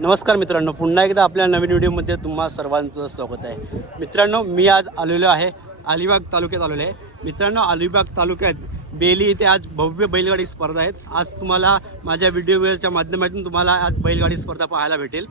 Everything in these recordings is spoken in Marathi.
नमस्कार मित्रांनो, पुन्हा एकदा आपल्या नवीन व्हिडिओमध्ये तुम्हा सर्वांचं स्वागत आहे. मित्रांनो, मी आज आलेलो आहे अलिबाग तालुक्यात आलेलो आहे. मित्रांनो, अलिबाग तालुक्यात बेली इथे आज भव्य बैलगाडी स्पर्धा आहेत. आज तुम्हाला माझ्या व्हिडिओच्या माध्यमातून तुम्हाला आज बैलगाडी स्पर्धा पाहायला भेटेल.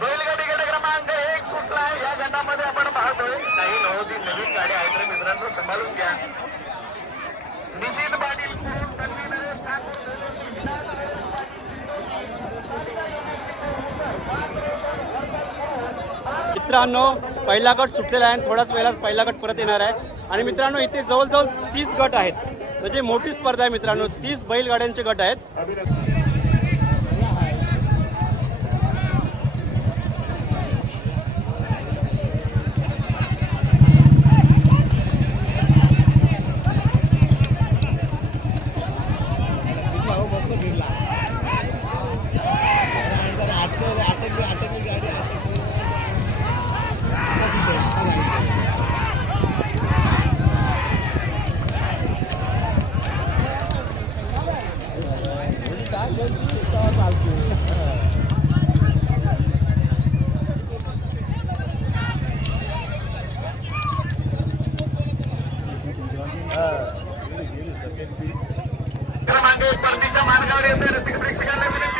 बैलगाडी गट क्रमांक 1 सुटला आहे. या गटामध्ये आपण पाहतोय काही नवीन गाड्या आहेत. मित्रांनो, सांभाळून घ्या. निश्चित पाटील मित्रांनो, पहिला गट सुटलेला आहे. थोड्याच वेळात पहिला गट परत येणार आहे. आणि मित्रांनो, इथे जवळजवळ 30 गट आहेत. म्हणजे मोठी स्पर्धा आहे मित्रांनो. 30 बैलगाड्यांचे गट आहेत. परतीच्या मार्गावर येते. रसिक प्रेक्षकांना विनंती,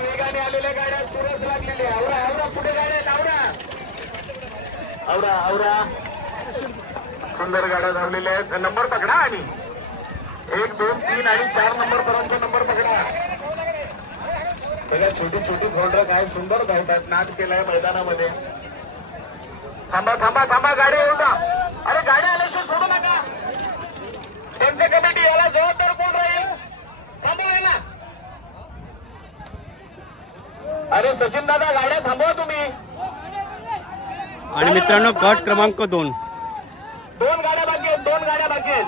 वेगाने आलेल्या गाड्या चुरस लागलेल्या. आवरा पुढे गाड्या आवरा. सुंदर गाड्या धावलेल्या आहेत. नंबर पकडा आणि 1, 2, 3 आणि 4 नंबर पर्यंत नंबर पकडा. सगळ्या छोटी घोडर काय सुंदर धावतात. नाद केलाय मैदानामध्ये. थांबा गाडी येऊ द्या. अरे गाडी आल्याशिवाय सोडू नका. त्यांच्या कमिटी याला जबाबदार कोण राहील? थांबवा ना. अरे सचिन दादा, गाड्या थांबवा तुम्ही. आणि मित्रांनो, गट क्रमांक 2 दोन गाड्या बाकी आहेत.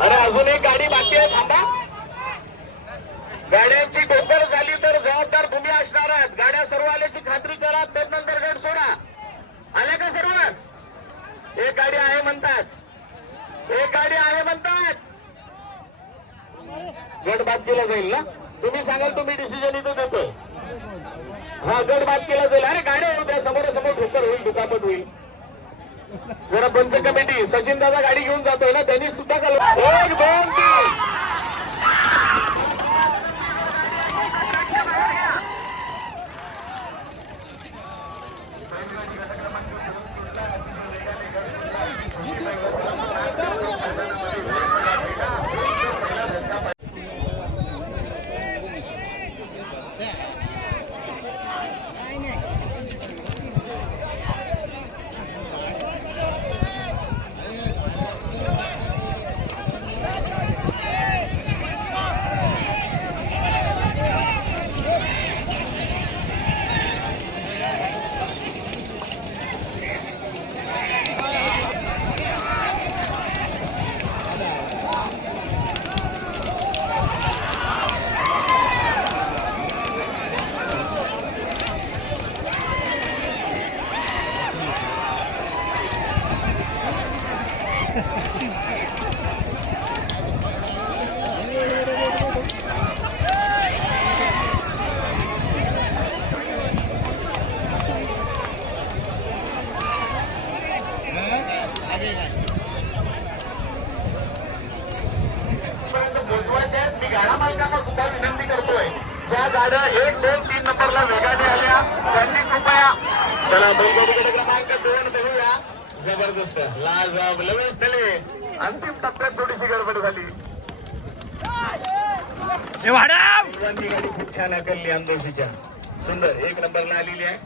अरे अजून एक गाडी बाकी आहे. थांबा. गाड्यांची टोकर झाली तर जबाबदार तुम्ही असणार आहात. गाड्या सर्व आल्याची खात्री करा. त्यानंतर गट सोडा. आल्या का सर्व? एक गाडी आहे म्हणतात. गट बाद केला जाईल ना? तुम्ही सांगाल, तुम्ही डिसिजन इथं देतोय. हा, गट बाद केला जाईल. अरे गाड्या येऊ द्या. समोर ठोकर होईल, दुखापत होईल. जरा पंच कमिटी, सचिन दादा गाडी घेऊन जातोय ना, त्यांनी सुद्धा 1, 2, 3. मी गाडा मालकांना सुद्धा विनंती करतोय, ज्या गाड्या 1, 2, 3 नंबरला वेगाने आल्या त्यांनी कृपया चला बैलगाडी क्रमांक 2 बघूया. जबरदस्त लाजवाब लगेच झाले. अंतिम टप्प्यात थोडीशी गडबड झाली. गाडी खूप छान आकलली अंदोशीच्या. सुंदर 1 नंबरला आलेली आहे.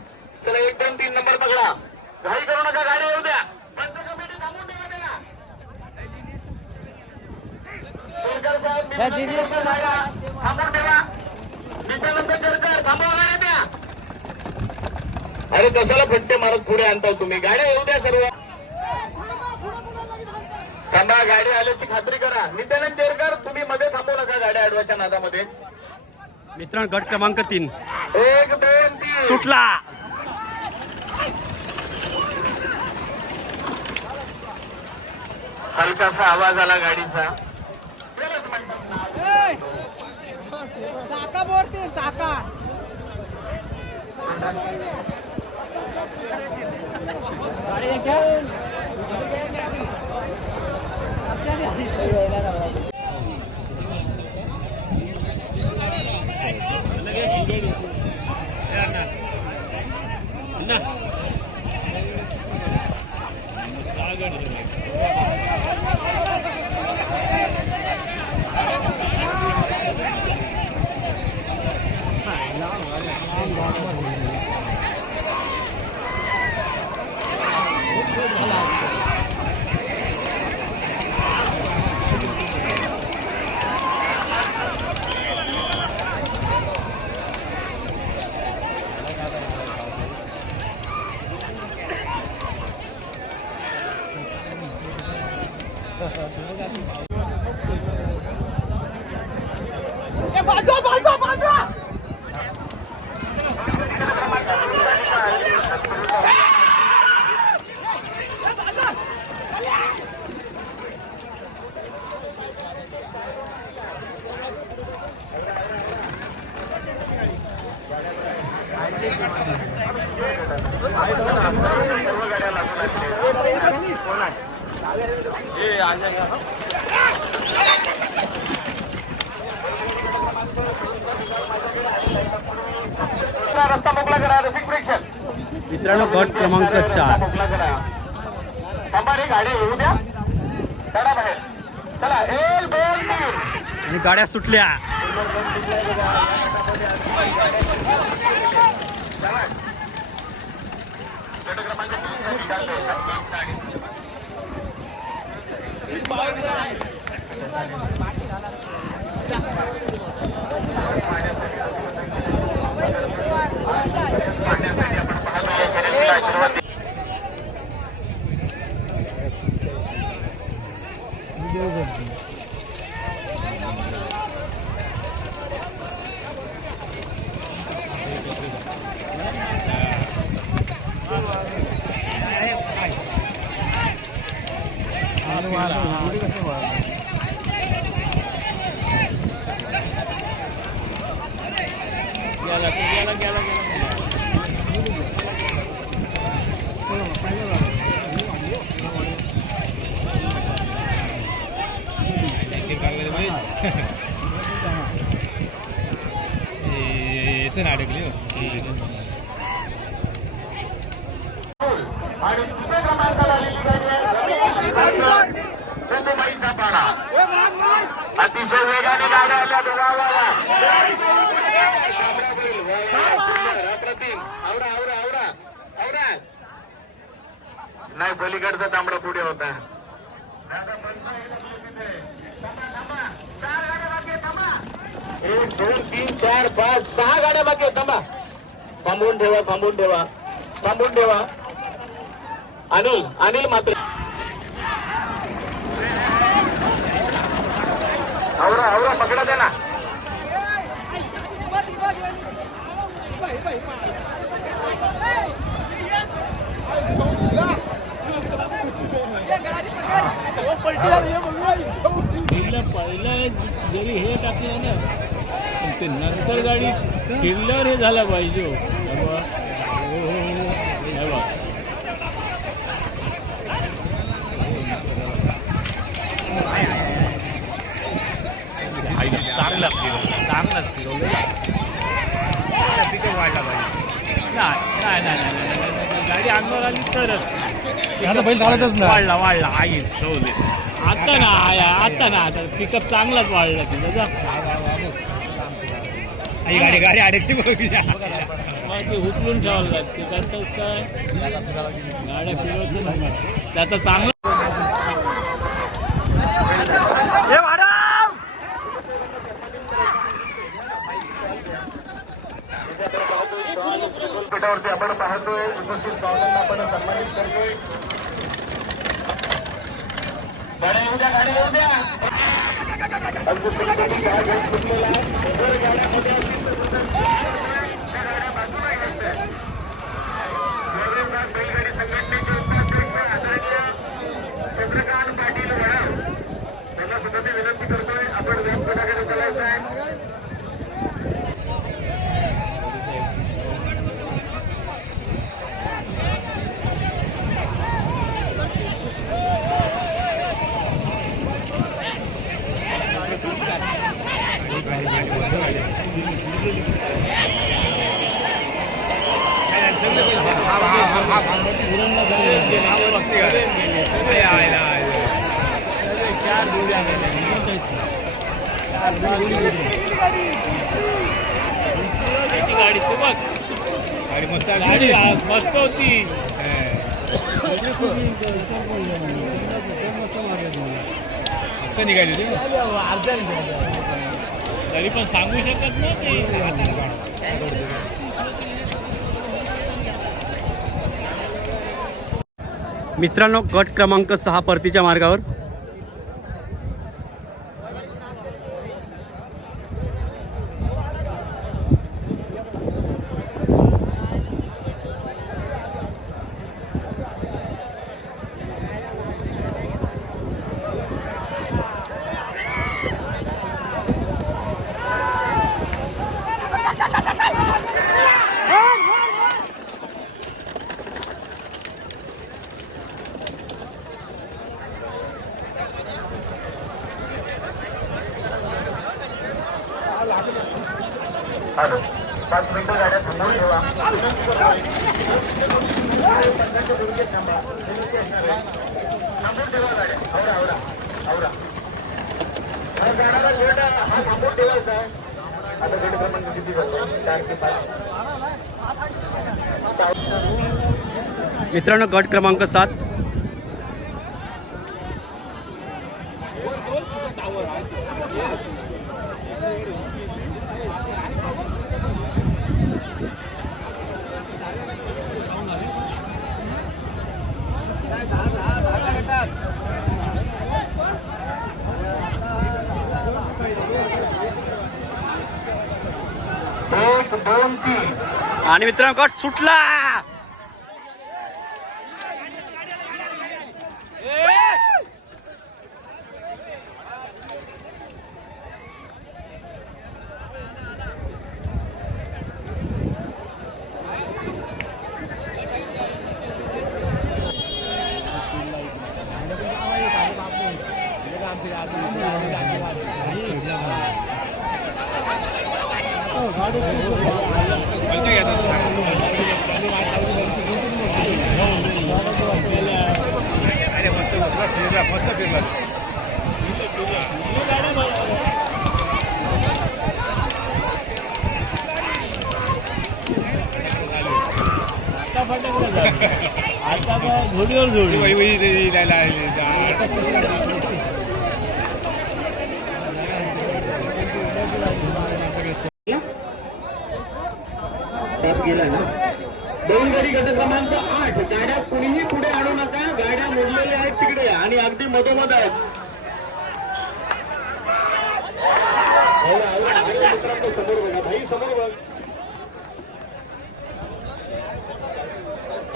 चला 1, 2, 3 नंबर पकडा. घाई करू नका, गाडी येऊ द्या. पंच कमिटी थांबून ठेवा. अरे कशाला फट्टे मारत पुढे आणता तुम्ही? गाड्या येऊ द्या सर्व. थांबा, गाडी आल्याची खात्री करा. नित्यानंद चेरकर, तुम्ही मध्ये थांबू नका गाड्या अडवायच्या नादामध्ये. मित्रांनो गट क्रमांक 3 1 2 3 सुटला. हलकासा आवाज आला गाडीचा. चाका मोडते चाका. रस्ता मोकळा करा. रसिक प्रेक्षक, मित्रांनो गट क्रमांक 4 मोकळा करा. थांबा रे, गाडी येऊ द्या. चला बाहेर. चला 1 2 3. आणि गाड्या सुटल्या. आणि दुसऱ्या क्रमांकाला आलेली गाडी आहे रमेश विधानकर, चंदुबाईचा पाडा. अतिशय वेगाने गाड्या आल्या दोघाला. अप्रतिम. आवरा आवरा आवरा आवरा. नाही, पलीकडचा तांबडा पुढे होता. 1 2 3 4 5 6 गाड्या बाकी आहेत. थांबा, थांबून ठेवा, थांबून ठेवा, थांबून ठेवा. अनिल अनिल मात्र आवरा आवरा, पकडा द्या ना. पहिला जरी हे टाकलं ना, पण ते नंतर गाडी फिरल्यावर हे झालं पाहिजे. चांगलाच फिरवलं पिकअप वाढला पाहिजे. नाही गाडी अंगावर आली तरच बैल चालतच नाही. वाढला आई सवले. आता ना आता पिकअप चांगलाच वाढला तिथं. गाडी अडकती मग ते उचलून ठेवायला लागते. करताच काय गाड्या फिरवत त्याचा चांगला पीठावरती आपण पाहतोय. उपस्थित पाहुण्यांना आपण सन्मानित करतोय. गाड्या येऊ द्या, गाड्या येऊ द्या. आणि दुसरी कमिटी हा गेट फुटलेला आहे. जर गाड्यामध्ये असतील तर सुद्धा त्या गाड्या बाजूला घ्यायच्या. औरंगाबाद बैलगाडी संघटनेचे उपाध्यक्ष आदरणीय चंद्रकांत पाटील वडाव त्यांना सुद्धा ते विनंती करतोय, आपण व्यासपीठाकडे चालायचं आहे. गाडी तू बघ, गाडी मस्त, गाडी मस्त होती. मस्त निघाली होती, तरी पण सांगू शकत नाही. मित्रांनो, गट क्रमांक 6 परतीच्या मार्गावर हॅलो, 5 मिनिटं गाड्या थांबवून ठेवा. थांबून ठेवा गाड्या. आवरा आवरा आवरा. हा जाणारा गेट हा थांबून ठेवायचा आहे. आता गेट क्रमांक किती झाला? 4 ते 5. मित्रांनो, गट क्रमांक 7 1, 2, 3. आणि मित्रांनो, गट सुटला. आता झोडीवर झोडी साप गेला ना. बैलगाडी गट क्रमांक 8. गाड्या कुणीही पुढे आणू नका. गाड्या मोडलेल्या आहेत तिकडे आणि अगदी मधोमध आहेत. मित्रांनो, समोर बघा भाई, समोर बघ.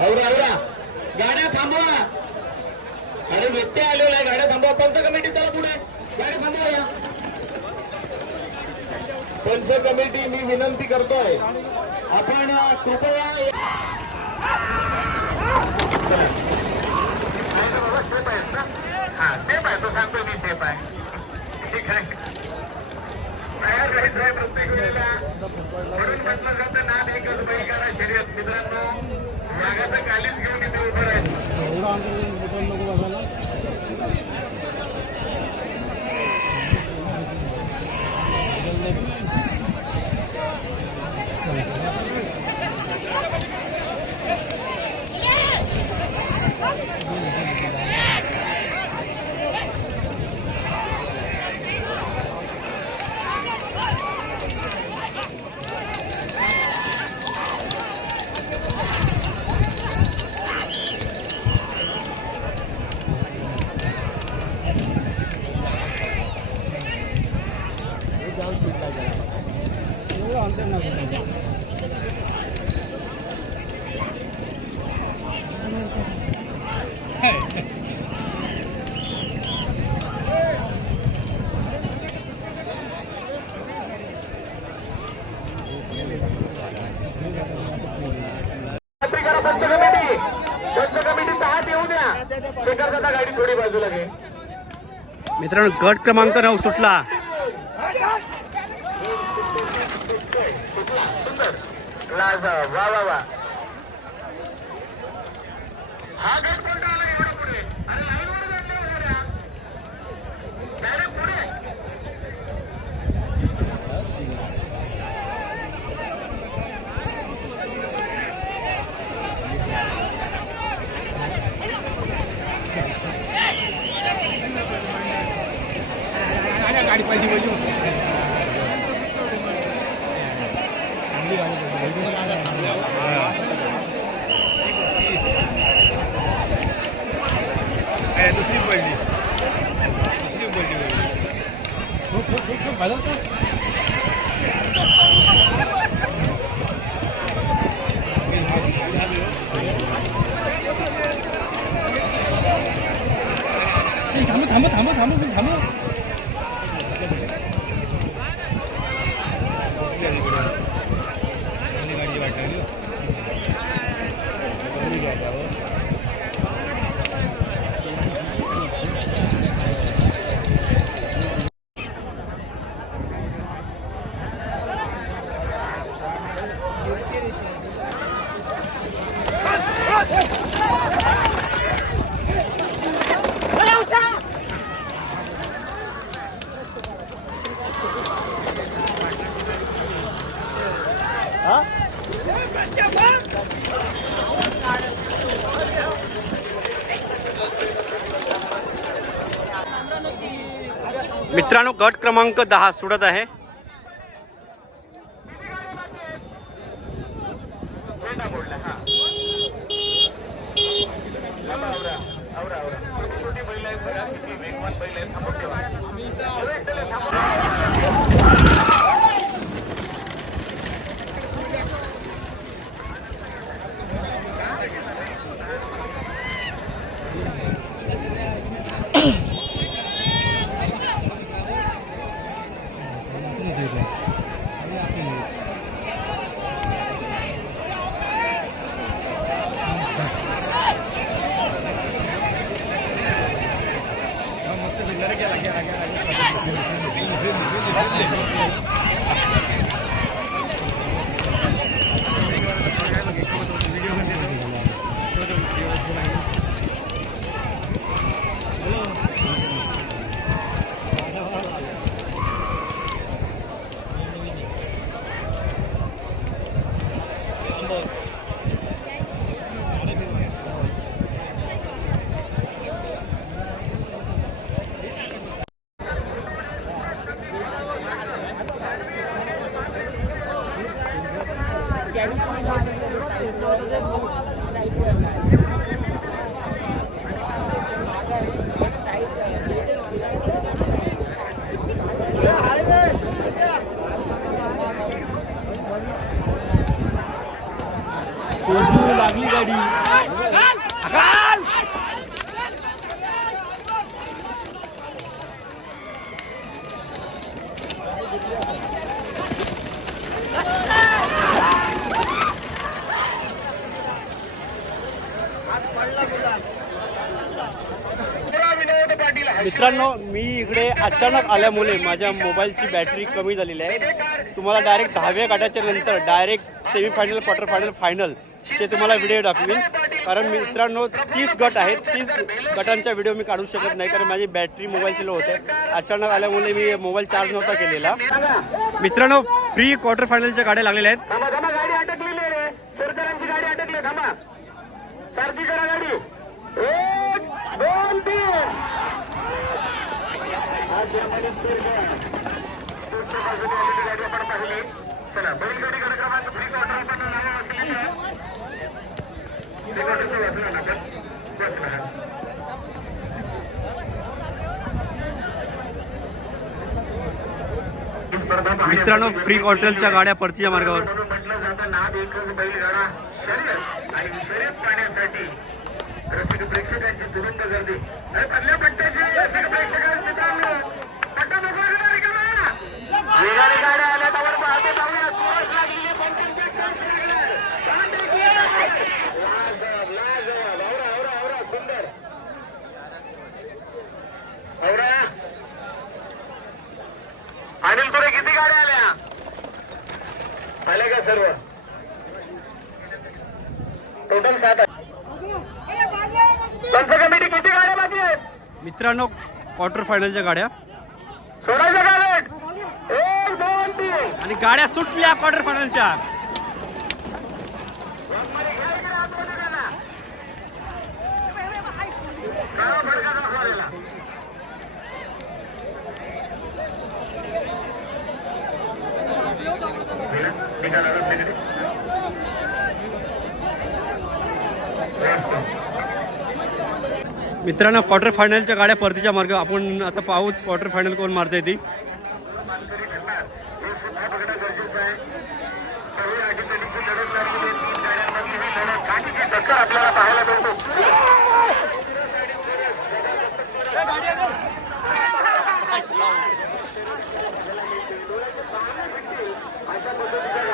आवरा आवरा, गाड्या थांबवा. अरे व्यक्ती आलेला आहे, गाड्या थांबवा. पंच कमिटी चला पुढे, गाड्या थांबवा. या पंच कमिटी मी विनंती करतोय, आपण कृपया सेफ आहेस ना? हा, सेफ आहे. तो सांगतोय मी सेफ आहे. ठीक आहे. तयार राहायचं आहे प्रत्येक वेळेला. म्हणून म्हटलं जातं नाद एकच बैलगाडा शर्यत. मित्रांनो, वाघाचं कालीच घेऊन इथे उभं राहील. मागे. मित्रांनो गट क्रमांक 9 सुटला. सुंदर लाजवाब. वा वा वा. हा गट कोणता आला एवढा पुढे? अरे लाईनवर जातोय जरा. डायरेक्ट पुढे. गाडी पाहिजे पाहिजे दुसरी पडली थांब थांब थांब थांब थांब गाडी वाटली मित्रांनो गट क्रमांक 10 सुटत आहे. लागली गाडी मित्रांनो मी इकडे अचानक आल्यामुळे माझ्या मोबाईलची बॅटरी कमी झालेली आहे. तुम्हाला डायरेक्ट 10व्या गाड्याच्या नंतर direct semifinal quarter final final चे तुम्हाला व्हिडिओ दाखवीन. कारण मित्रांनो 30 गट आहेत. 30 गटांचा व्हिडिओ मी काढू शकत नाही कारण माझी बॅटरी मोबाईलची लो होते. अचानक आल्यामुळे मी मोबाईल चार्ज नव्हता केलेला. मित्रांनो फ्री क्वार्टर फायनलच्या गाड्या लागलेल्या आहेत. गाडी अटकलेली आहे. शेरकरांची गाडी अटकली. थांबा सारखी करा गाडी. 1 2 3 गाडी आपण पाहिली. चला बैलगाडी गट क्रमांक फ्री क्वार्टर आपण नाव असलेली आहे. मित्रांनो फ्री क्वार्टरच्या गाड्या परतीच्या मार्गावर. म्हटलं जातं नाद एकच बैलगाडा शर्यत आणि शर्यत पाहण्यासाठी रसिक प्रेक्षकांची तुरंत गर्दी. पहिल्या पट्ट्याचे रसिक प्रेक्षकांची पट्टा वेगाने गाड्या आल्या त्यावर पाहते जाऊया. चोरस लागलेली सुंदर अनिल तुरे किती गाड्या आल्या का सर्व टोटल 7 पंच कमिटी किती गाड्या बाकी आहेत मित्रांनो क्वार्टर फायनलच्या गाड्या सोडायचं गाड्या 1 2 3 आणि गाड्या सुटल्या क्वार्टर फायनलच्या. मित्रांनो क्वार्टर फायनलच्या गाड्या परतीच्या मार्ग आपण आता पाहूच क्वार्टर फायनल कोण मारते ती. आपल्याला पाहायला मिळतो अशा पद्धतीच्या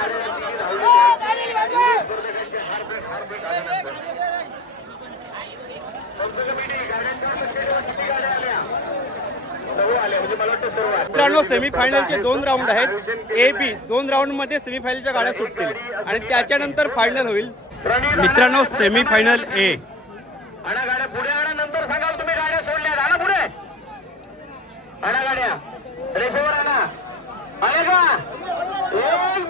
मित्रांनो सेमीफायनलचे 2 राऊंड आहेत. ए बी 2 राऊंड मध्ये सेमीफायनलच्या गाड्या सुटतील आणि त्याच्यानंतर फायनल होईल. मित्रांनो सेमीफायनल ए आणा गाड्या पुढे आणा नंतर सांगाल तुम्ही गाड्या सोडल्या आणा पुढे आणा गाड्या रेषेवर आणा आले का 1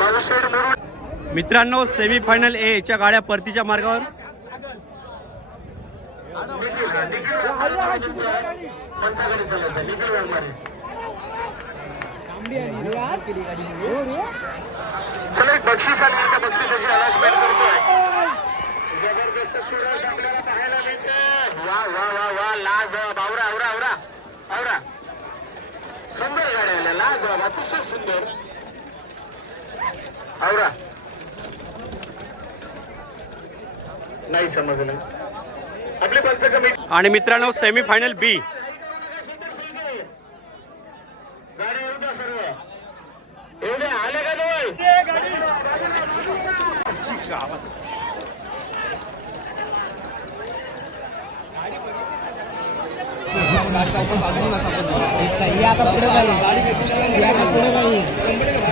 2 मित्रांनो सेमीफायनल ए च्या गाड्या परतीच्या मार्गावर. चला एक बक्षीस आली त्या बक्षिसाची अनाउन्समेंट करतोय. जबरदस्त चुरस आपल्याला पाहायला मिळतं. वा वा वा वा लाज आवरा आवरा आवरा आवरा सुंदर गाड्या आल्या लाज अतिशय सुंदर आवरा नाही समजलं आपली पंच कमिटी. आणि मित्रांनो सेमीफायनल बी गाड्या येऊ द्या सर्व येऊ द्या आले का दोन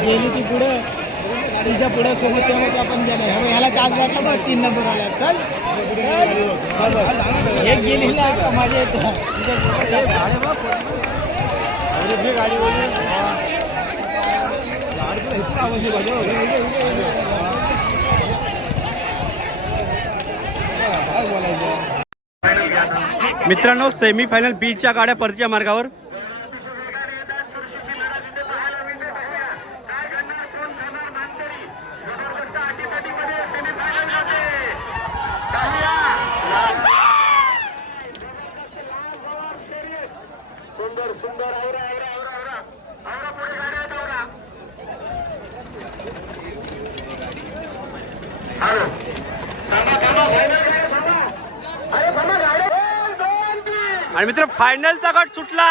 गेली ती पुढे तिच्या पुढे सोबत तेव्हा आपण गेलो ह्याला चार्ज वाटला बघ 3 नंबर आला चल एक गेली ना माझ्या मित्रांनो सेमीफायनल बी च्या गाड्या परतीच्या मार्गावर. सुंदर सुंदर आवरा आवरा आवरा आवरा आवरा पुढे गाड्या आहेत आवरा हॅलो थांबा थांबा अरे थांबा गाड्या 1 2 3 आणि मित्र फायनलचा गट सुटला.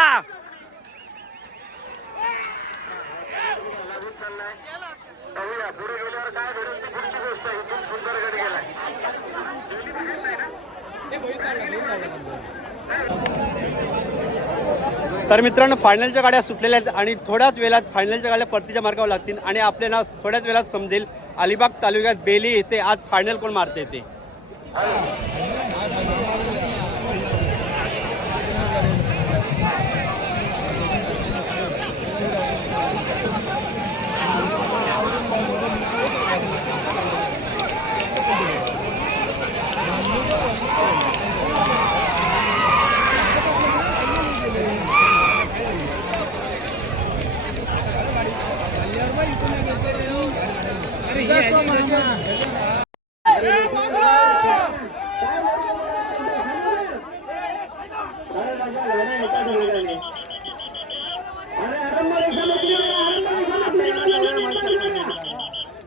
पुढे गेल्यावर काय घडून ती पुढची गोष्ट इथून सुंदर गड गेलाय. तर मित्रांनो फायनलच्या गाड्या सुटलेल्या आहेत आणि थोड्याच वेळात फायनलच्या गाड्या परतीच्या मार्गावर लागतील आणि आपल्याला थोड्याच वेळात समजेल अलिबाग तालुक्यात बेली येथे आज फायनल कोण मारते ते.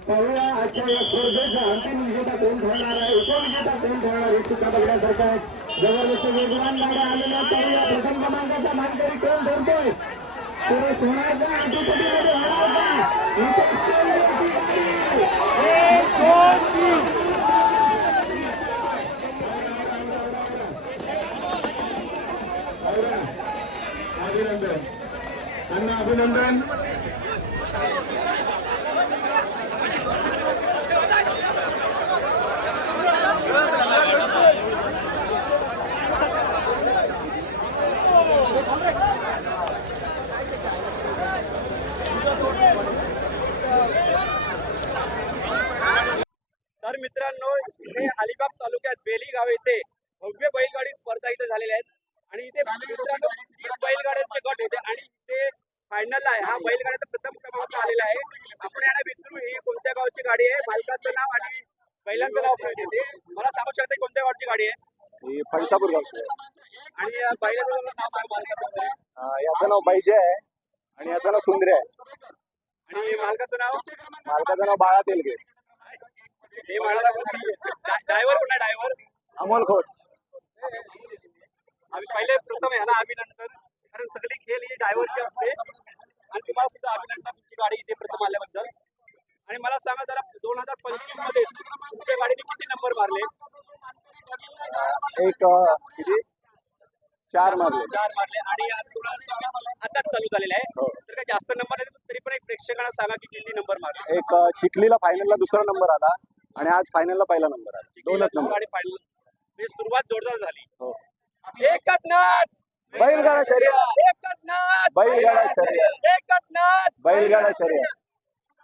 पाहूया आजच्या या स्पर्धेचा अंतिम विजेता कोण ठरणार आहे उपविजेता कोण ठरणार हे सुद्धा बघण्यासारखं आहे. जबरदस्त वेगवान गाड्या आलेल्या पाहूया प्रथम क्रमांकाचा मानकरी कोण ठरतोय सुरेश होणार का आठवपटीमध्ये होणार का इथे स्टेजवरची गाडी अभिनंदन त्यांना अभिनंदन. तर मित्रांनो, इथे अलिबाग तालुक्यात बेली गाव येथे भव्य बैलगाडी स्पर्धा इथे झालेल्या आहेत आणि इथे मित्रांनो 30 बैलगाड्यांचे गट होते आणि इथे फायनल आहे. हा बैलगाड्याचा प्रथम क्रमांक आलेला आहे. आपण यांना विचारू ही कोणत्या गावची गाडी आहे, मालकाचं नाव आणि बैलांचं नाव काय देते. मला सांगू शकता कोणत्या गावची गाडी आहे? ही फणसापूर गावची आहे. आणि बैलाचं नाव सांग मालकाचं. याचं नाव बैजे आहे आणि याचं नाव सुंदरे आहे. आणि मालकाचं नाव? मालकाचं नाव बाळा तेलगे. हे मला ड्रायव्हर कोण आहे? ड्रायव्हर अमोल खोट. आम्ही पहिले प्रथम याला अभिनंदन, कारण सगळी खेळ ही ड्रायव्हरची असते आणि तुम्हाला सुद्धा अभिनंदन तुमची गाडी इथे प्रथम आल्याबद्दल. आणि मला सांगा जरा 2025 मध्ये तुमच्या गाडीने किती नंबर मारले? एक किती 4 मारले. 4 मारले. आणि आज 2026 आताच चालू झालेला आहे, तर काही जास्त नंबर नाही, तरी पण एक प्रेक्षकांना सांगा की किती नंबर मारले. एक चिखलीला फायनलला दुसरा नंबर आला आणि आज फायनलला पहिला नंबर आला. 2च नंबर. गाडी फायनल म्हणजे सुरुवात जोरदार झाली. हो. एकच नाद बैलगाडा शर्यत. एकच नाद बैलगाडा शर्यत. एकच नाद बैलगाडा शर्यत.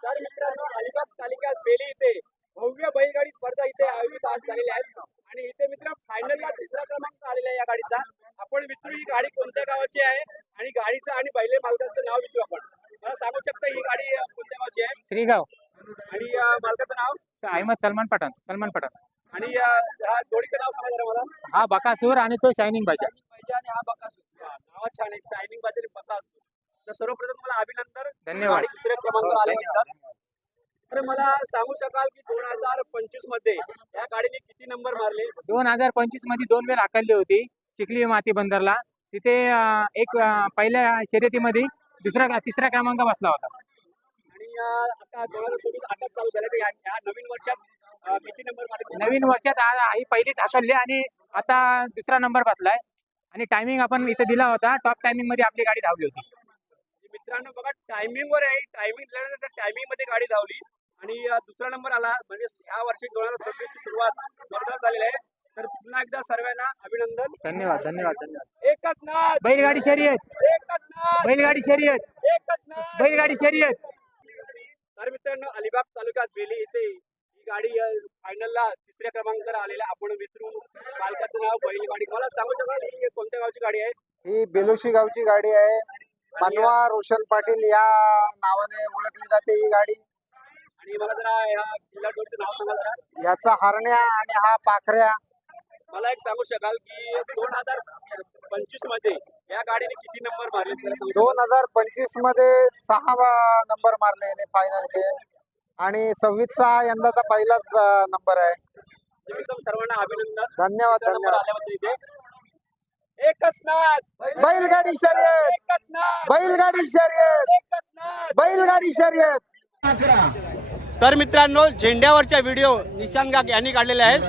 तर मित्रांनो, अलिबाग तालुक्यात बेली इथे भव्य बैलगाडी स्पर्धा इथे आयोजित आज झालेली आहे आणि इथे मित्र फायनलला 3रा क्रमांक आलेला आहे या गाडीचा. आपण विचारू ही गाडी कोणत्या गावाची आहे आणि गाडीचं आणि बैले मालकाचं नाव विचारू आपण. मला सांगू शकता ही गाडी कोणत्या गावाची आहे? श्रीगाव. आणि मालकाचं नाव? अहमद सलमान पठाण. आणि ह्या जोडीचं नाव सांगा जरा मला. हा बकासूर आणि तो शायनिंग बाजा. आणि हा बकासूर. नाव छान आहे, शायनिंग बाजा आणि बकासूर. तर सर्वप्रथम मला अभिनंदन. धन्यवाद. गाडी 3ऱ्या क्रमांकावर आल्याबद्दल. तर मला सांगू शकाल की 2025 मध्ये या गाडीने किती नंबर मारले? 2025 मध्ये 2 वेळ हाकलली होती चिखली माती बंदरला. तिथे एक पहिल्या शर्यतीमध्ये 3रा क्रमांक बसला होता. आणि आता 2026 आताच चालू झालं, तर या नवीन वर्षात किती नंबर मारले? नवीन वर्षात ही पहिली हाकलली आणि आता 2रा नंबर बसलाय. आणि टायमिंग आपण इथे दिला होता, टॉप टायमिंग मध्ये आपली गाडी धावली होती. मित्रांनो बघा, टायमिंग वर आहे. टायमिंग दिल्यानंतर टायमिंग मध्ये गाडी धावली आणि 2रा नंबर आला. म्हणजे ह्या वर्षी 2026 ची सुरुवात जोरदार झालेली आहे. तर पुन्हा एकदा सर्वांना अभिनंदन. धन्यवाद. एकच नाद बैलगाडी शर्यत. एकच नाद बैलगाडी शर्यत. एकच नाद बैलगाडी शर्यत. तर मित्रांनो, अलिबाग तालुक्यात बेली इथे ही गाडी फायनलला 3ऱ्या क्रमांकावर आलेल्या. आपण विचारू मालकाचं नाव, बैलगाडी. मला सांगू शकाल ही कोणत्या गावची गाडी आहे? ही बेलोशी गावची गाडी आहे. मनवा रोशन पाटील या नावाने ओळखली जाते ही गाडी. आणि मला जरा ह्या किल्ला जोडीचं नाव सांगा जरा. याचा हरण्या आणि हा पाखऱ्या. मला एक सांगू शकाल की 2025 मध्ये या गाडीने किती नंबर मारले? 2025 मध्ये 6 नंबर मारले फायनलचे आणि 26चा यंदाचा पहिलाच नंबर आहे. एकदम सर्वांना अभिनंदन. धन्यवाद. आल्याबद्दल इथे. एकच नाद बैलगाडी शर्यत. एकच नाद बैलगाडी शर्यत. एकच नाद बैलगाडी शर्यत. तर मित्रांनो, झेंड्यावरच्या व्हिडिओ निशांत गाग यांनी काढलेले आहेत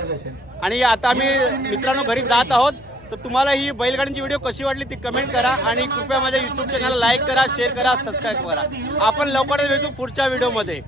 आणि आता आम्ही मित्रांनो घरी जात आहोत. तर तुम्हाला ही बैलगाडीची व्हिडिओ कशी वाटली ती कमेंट करा आणि कृपया माझ्या युट्यूब चॅनलला लाईक करा, शेअर करा, सबस्क्राईब करा. आपण लवकरच भेटू पुढच्या व्हिडिओमध्ये.